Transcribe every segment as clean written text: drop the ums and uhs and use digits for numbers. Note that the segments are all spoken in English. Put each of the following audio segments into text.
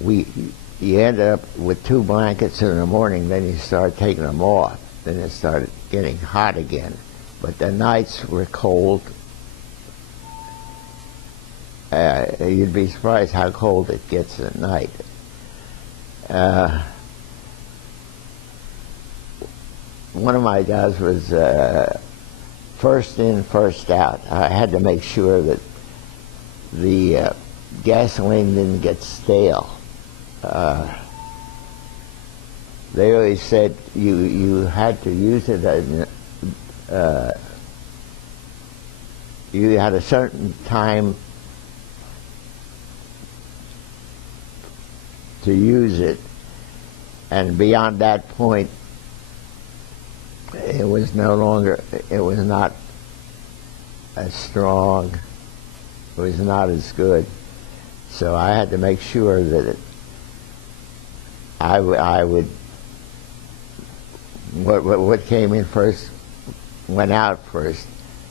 you ended up with 2 blankets in the morning, then you start taking them off. Then it started getting hot again. But the nights were cold. You'd be surprised how cold it gets at night. One of my jobs was first in, first out. I had to make sure that the gasoline didn't get stale. They always said you had to use it you had a certain time to use it, and beyond that point it was not as strong, it was not as good. So I had to make sure that what came in first went out first,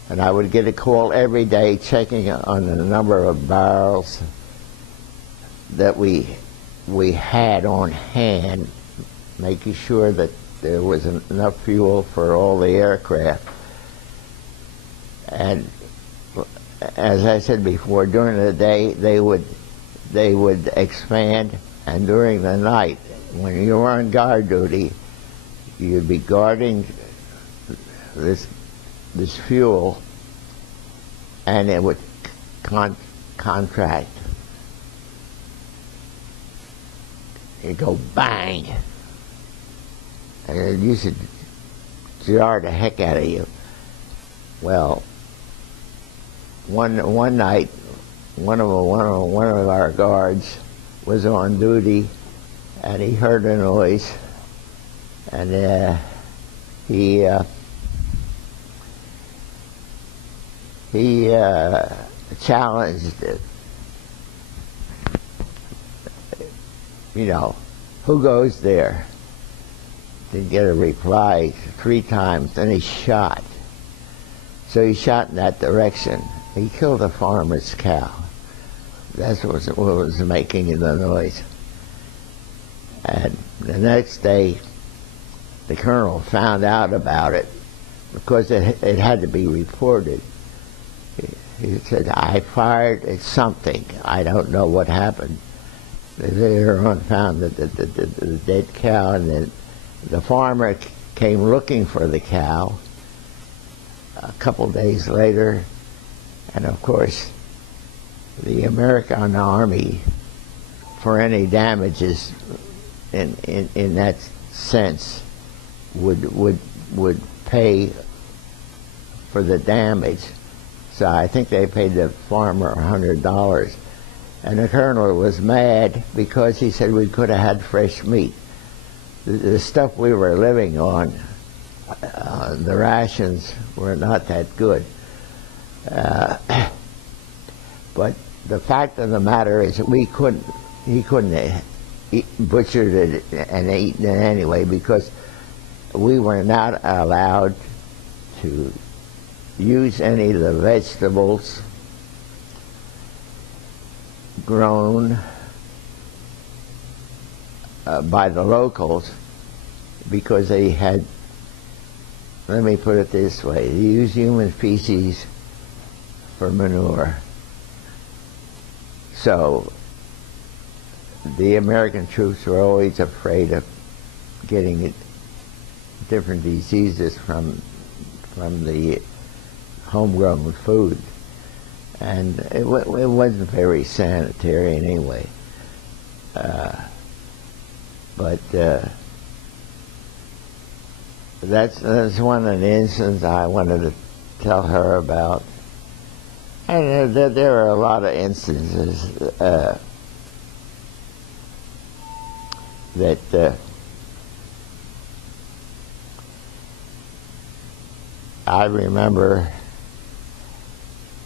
and I would get a call every day checking on the number of barrels that we had on hand, making sure that there was enough fuel for all the aircraft. And as I said before, during the day they would expand, and during the night, when you were on guard duty, you'd be guarding this fuel, and it would contract. It'd go bang, and it used to jar the heck out of you. Well, one night, one of our guards was on duty, and he heard a noise, and he challenged it. You know, who goes there? Didn't get a reply 3 times, then he shot. So he shot in that direction. He killed a farmer's cow. That's what was making the noise. And the next day, the colonel found out about it because it had to be reported. He said, I fired at something. I don't know what happened. They later on found that the dead cow, and then the farmer came looking for the cow a couple days later, and of course the American Army, for any damages in that sense, would pay for the damage. So I think they paid the farmer $100. And the colonel was mad because he said we could have had fresh meat. The stuff we were living on, the rations were not that good. But the fact of the matter is that he couldn't butchered it and eaten it anyway, because we were not allowed to use any of the vegetables grown by the locals, because they had, let me put it this way, they used human feces for manure. So the American troops were always afraid of getting different diseases from the homegrown food. And it wasn't very sanitary anyway. But that's one of the instances I wanted to tell her about. And there are a lot of instances that I remember,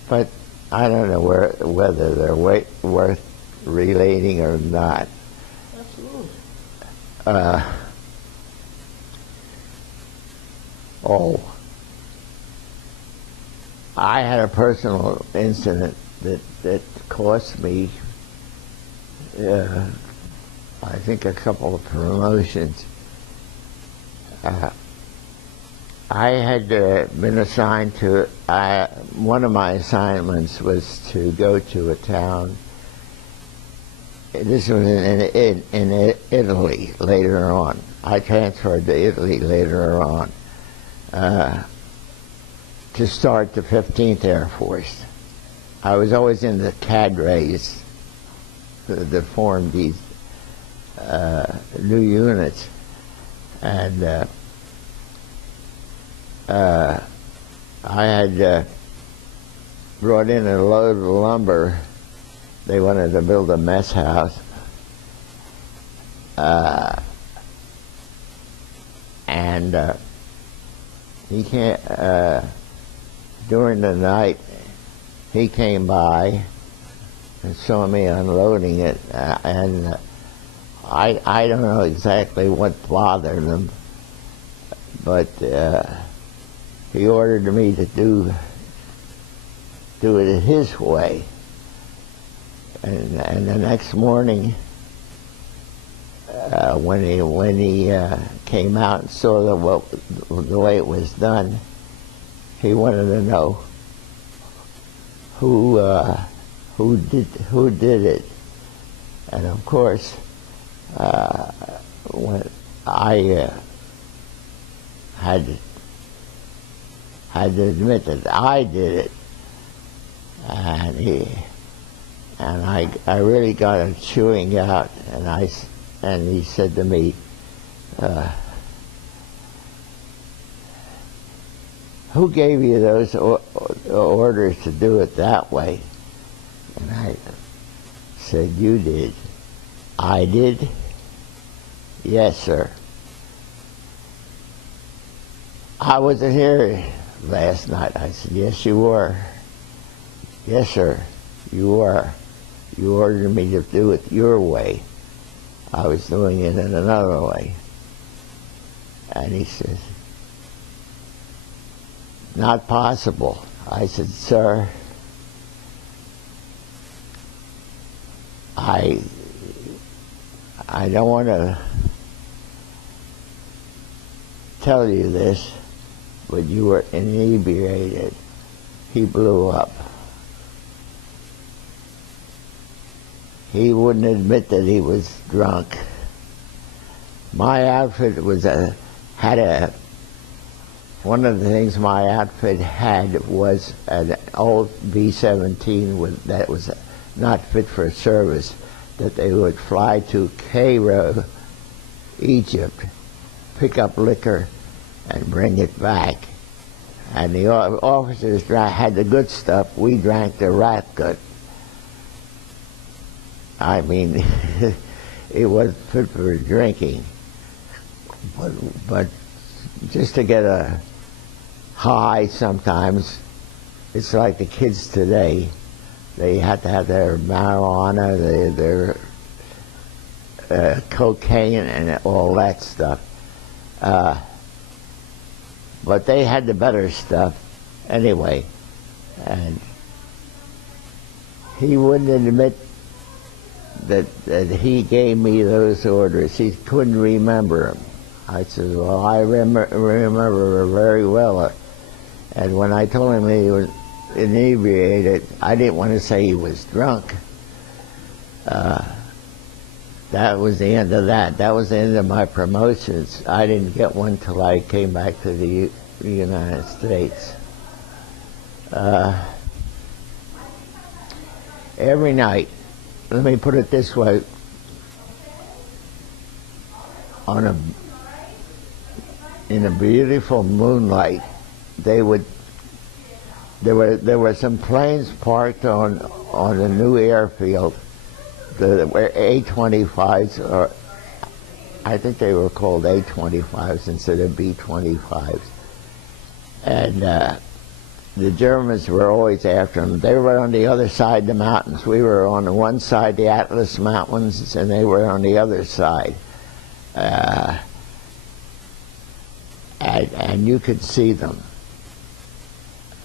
but I don't know whether they're worth relating or not. Absolutely. I had a personal incident that cost me I think, a couple of promotions. I had been assigned to, one of my assignments was to go to a town. This was in Italy later on. I transferred to Italy later on to start the 15th Air Force. I was always in the cadres that formed these new units. And I had brought in a load of lumber. They wanted to build a mess house. And he can't, during the night, he came by and saw me unloading it, and I don't know exactly what bothered him, but he ordered me to do it his way. And the next morning, when he came out and saw the way it was done, he wanted to know who did it. And of course, when I had to admit that I did it, and I really got a chewing out, and he said to me, who gave you those orders to do it that way? And I said, you did. I did? Yes, sir. I wasn't here last night. I said, yes, you were. Yes, sir, you were. You ordered me to do it your way. I was doing it in another way. And he says, not possible. I said, sir, I don't want to tell you this, but you were inebriated. He blew up. He wouldn't admit that he was drunk. My outfit one of the things my outfit had was an old B-17 that was not fit for service, that they would fly to Cairo, Egypt, pick up liquor and bring it back. And the officers had the good stuff, we drank the rat gut. I mean, it was fit for drinking, but just to get a high sometimes, it's like the kids today. They have to have their marijuana, their cocaine, and all that stuff. But they had the better stuff anyway. And he wouldn't admit that he gave me those orders. He couldn't remember them. I said, well, I remember very well. And when I told him he was inebriated, I didn't want to say he was drunk. That was the end of that. That was the end of my promotions. I didn't get one till I came back to the United States. Every night, let me put it this way, in a beautiful moonlight, there were some planes parked on the new airfield. There were A-25s, or I think they were called A-25s instead of B-25s. And the Germans were always after them. They were on the other side of the mountains. We were on the one side, the Atlas Mountains, and they were on the other side. And you could see them.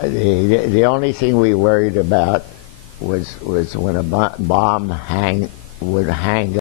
The only thing we worried about was when a bomb would hang